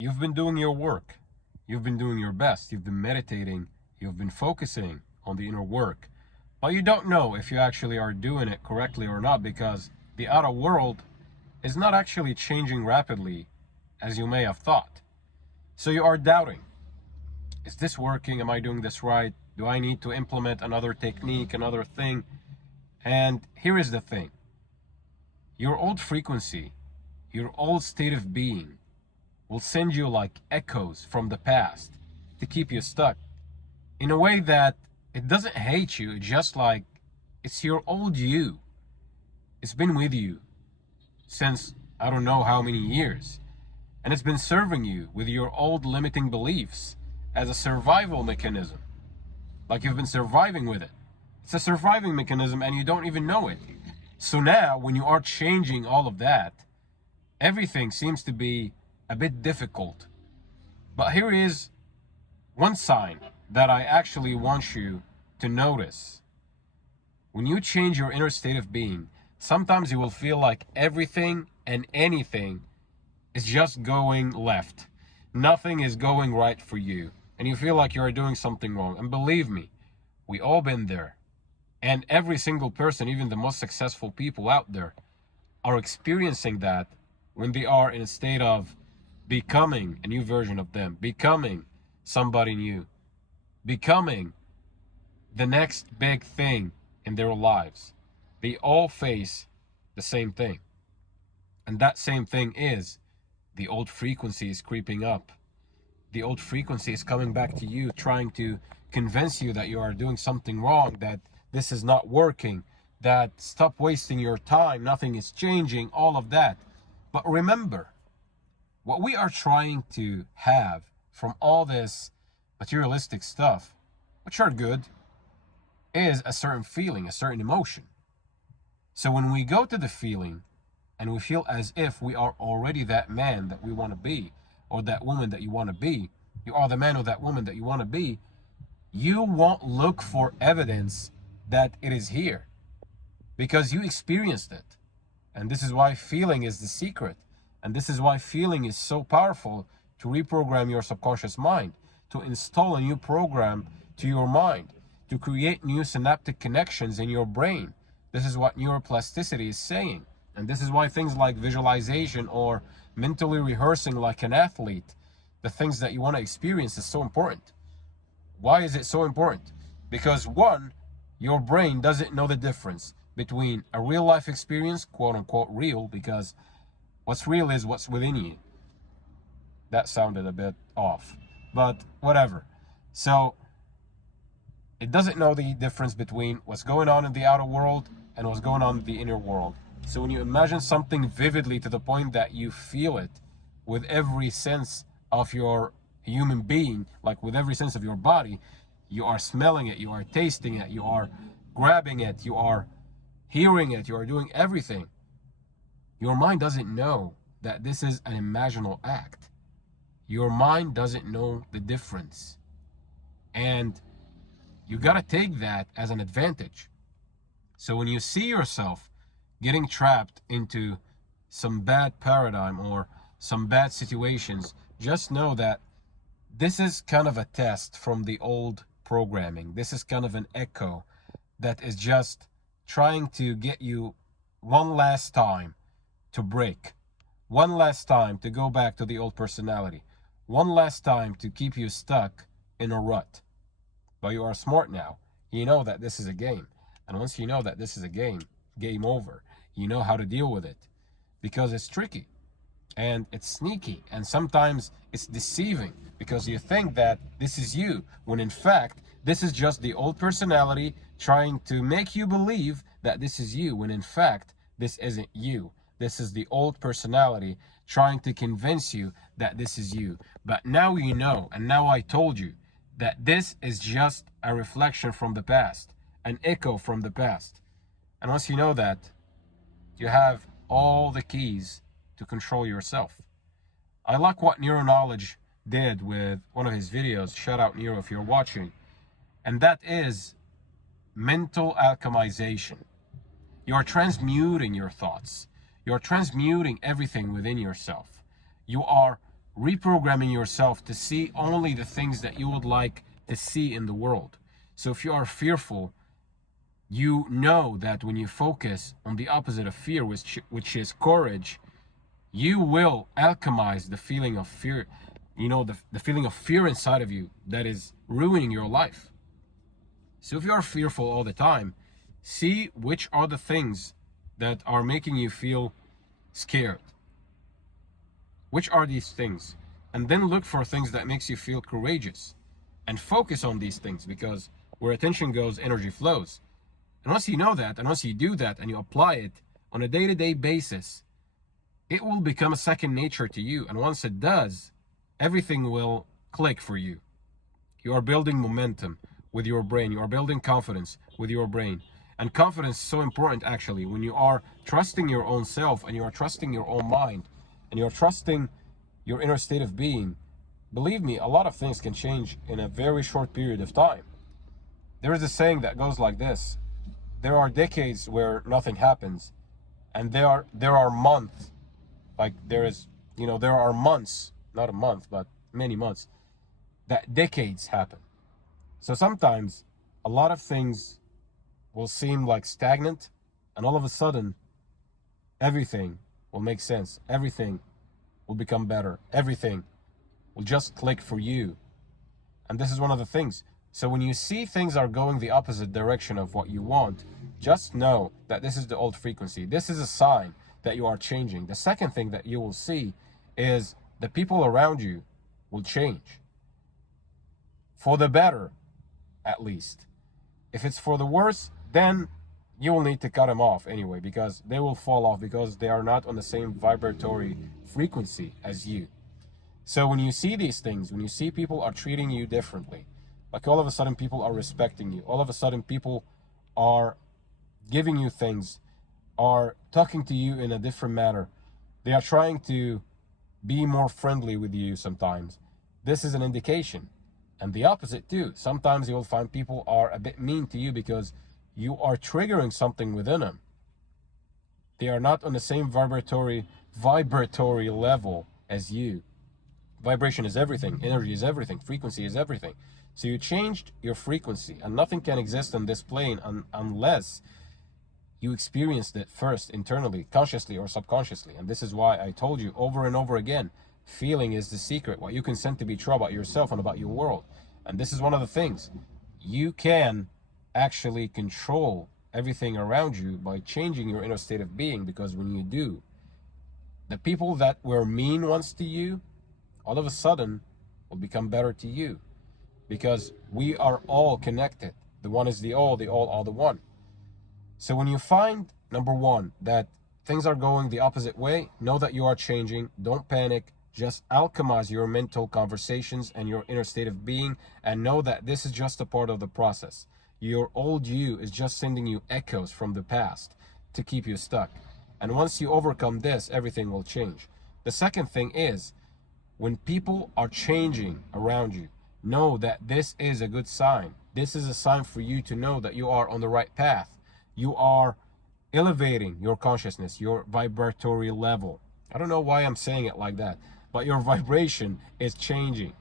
You've been doing your work. You've been doing your best. You've been meditating. You've been focusing on the inner work. But you don't know if you actually are doing it correctly or not, because the outer world is not actually changing rapidly as you may have thought. So you are doubting. Is this working? Am I doing this right? Do I need to implement another technique, another thing? And here is the thing. Your old frequency, your old state of being will send you like echoes from the past to keep you stuck in a way that it doesn't hate you, just like it's your old you. It's been with you since I don't know how many years. And it's been serving you with your old limiting beliefs as a survival mechanism. Like you've been surviving with it. It's a surviving mechanism and you don't even know it. So now when you are changing all of that, everything seems to be a bit difficult. But here is one sign that I actually want you to notice. When you change your inner state of being, sometimes you will feel like everything and anything is just going left. Nothing is going right for you. And you feel like you are doing something wrong. And believe me, we all been there. And every single person, even the most successful people out there, are experiencing that when they are in a state of becoming a new version of them, becoming somebody new, becoming the next big thing in their lives. They all face the same thing. And that same thing is the old frequency is creeping up. The old frequency is coming back to you, trying to convince you that you are doing something wrong, that this is not working, that stop wasting your time, nothing is changing, all of that. But remember, what we are trying to have from all this materialistic stuff, which are good, is a certain feeling, a certain emotion. So when we go to the feeling and we feel as if we are already that man that we want to be, or that woman that you want to be, you are the man or that woman that you want to be, you won't look for evidence that it is here because you experienced it. And this is why feeling is the secret. And this is why feeling is so powerful to reprogram your subconscious mind, to install a new program to your mind, to create new synaptic connections in your brain. This is what neuroplasticity is saying. And this is why things like visualization or mentally rehearsing like an athlete, the things that you want to experience, is so important. Why is it so important? Because one, your brain doesn't know the difference between a real life experience, quote unquote real, because what's real is what's within you. That sounded a bit off, but whatever. So it doesn't know the difference between what's going on in the outer world and what's going on in the inner world. So when you imagine something vividly to the point that you feel it with every sense of your human being, like with every sense of your body, you are smelling it, you are tasting it, you are grabbing it, you are hearing it, you are doing everything. Your mind doesn't know that this is an imaginal act. Your mind doesn't know the difference. And you gotta take that as an advantage. So when you see yourself getting trapped into some bad paradigm or some bad situations, just know that this is kind of a test from the old programming. This is kind of an echo that is just trying to get you one last time to break, one last time to go back to the old personality, one last time to keep you stuck in a rut. But you are smart now. You know that this is a game. And once you know that this is a game over. You know how to deal with it, because it's tricky and it's sneaky, and sometimes it's deceiving because you think that this is you, when in fact this is just the old personality trying to make you believe that this is you, when in fact this isn't you. This is the old personality trying to convince you that this is you. But now you know, and now I told you, that this is just a reflection from the past, an echo from the past. And once you know that, you have all the keys to control yourself. I like what Neuronknowledge did with one of his videos. Shout out Neuro if you're watching. And that is mental alchemization. You're transmuting your thoughts. You're transmuting everything within yourself. You are reprogramming yourself to see only the things that you would like to see in the world. So if you are fearful, you know that when you focus on the opposite of fear, which is courage, you will alchemize the feeling of fear, the feeling of fear inside of you that is ruining your life. So if you are fearful all the time, see which are the things that are making you feel scared. Which are these things? And then look for things that makes you feel courageous and focus on these things, because where attention goes, energy flows. And once you know that, and once you do that and you apply it on a day-to-day basis, it will become a second nature to you. And once it does, everything will click for you. You are building momentum with your brain. You are building confidence with your brain. And confidence is so important, actually, when you are trusting your own self and you are trusting your own mind and you're trusting your inner state of being. Believe me, a lot of things can change in a very short period of time. There is a saying that goes like this: there are decades where nothing happens, and there are months, there are months, not a month, but many months, that decades happen. So sometimes a lot of things will seem like stagnant, and all of a sudden everything will make sense. Everything will become better. Everything will just click for you. And this is one of the things. So when you see things are going the opposite direction of what you want, just know that this is the old frequency. This is a sign that you are changing. The second thing that you will see is the people around you will change. For the better, at least. If it's for the worse, then you will need to cut them off anyway, because they will fall off because they are not on the same vibratory frequency as you. So when you see these things, when you see people are treating you differently, like all of a sudden people are respecting you, all of a sudden people are giving you things, are talking to you in a different manner, they are trying to be more friendly with you sometimes, this is an indication. And the opposite too. Sometimes you will find people are a bit mean to you because you are triggering something within them. They are not on the same vibratory level as you. Vibration is everything. Energy is everything. Frequency is everything. So you changed your frequency, and nothing can exist on this plane unless you experienced it first internally, consciously or subconsciously. And this is why I told you over and over again, feeling is the secret, what you consent to be true about yourself and about your world. And this is one of the things. You can actually control everything around you by changing your inner state of being, because when you do, the people that were mean once to you, all of a sudden will become better to you, because we are all connected. The one is the all are the one. So when you find, number one, that things are going the opposite way, know that you are changing. Don't panic. Just alchemize your mental conversations and your inner state of being, and know that this is just a part of the process. Your old you is just sending you echoes from the past to keep you stuck. And once you overcome this, everything will change. The second thing is, when people are changing around you, know that this is a good sign. This is a sign for you to know that you are on the right path. You are elevating your consciousness, your vibratory level. I don't know why I'm saying it like that, but your vibration is changing.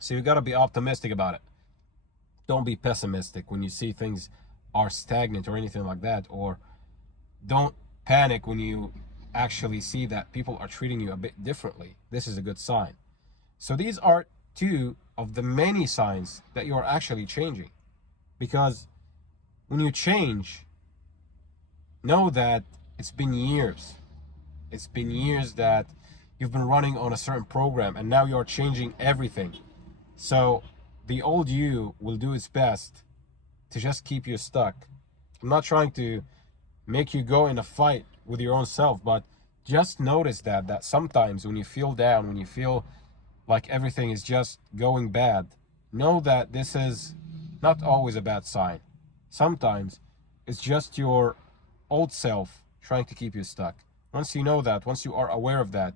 So you got to be optimistic about it. Don't be pessimistic when you see things are stagnant or anything like that, or don't panic when you actually see that people are treating you a bit differently. This is a good sign. So these are two of the many signs that you are actually changing. Because when you change, know that it's been years. It's been years that you've been running on a certain program, and now you're changing everything. So the old you will do its best to just keep you stuck. I'm not trying to make you go in a fight with your own self, but just notice that sometimes when you feel down, when you feel like everything is just going bad, know that this is not always a bad sign. Sometimes it's just your old self trying to keep you stuck. Once you know that, once you are aware of that,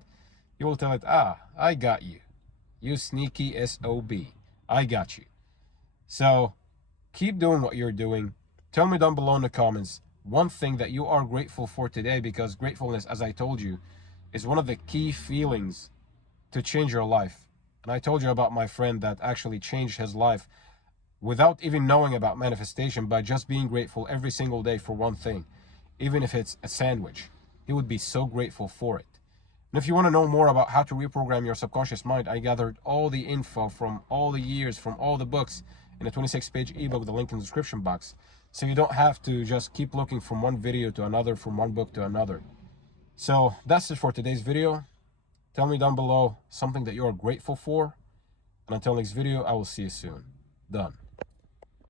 you will tell it, I got you. You sneaky SOB. I got you. So keep doing what you're doing. Tell me down below in the comments one thing that you are grateful for today, because gratefulness, as I told you, is one of the key feelings to change your life. And I told you about my friend that actually changed his life without even knowing about manifestation, by just being grateful every single day for one thing, even if it's a sandwich. He would be so grateful for it. And if you want to know more about how to reprogram your subconscious mind, I gathered all the info from all the years, from all the books, in a 26-page ebook, the link in the description box. So you don't have to just keep looking from one video to another, from one book to another. So that's it for today's video. Tell me down below something that you're grateful for. And until next video, I will see you soon. Done.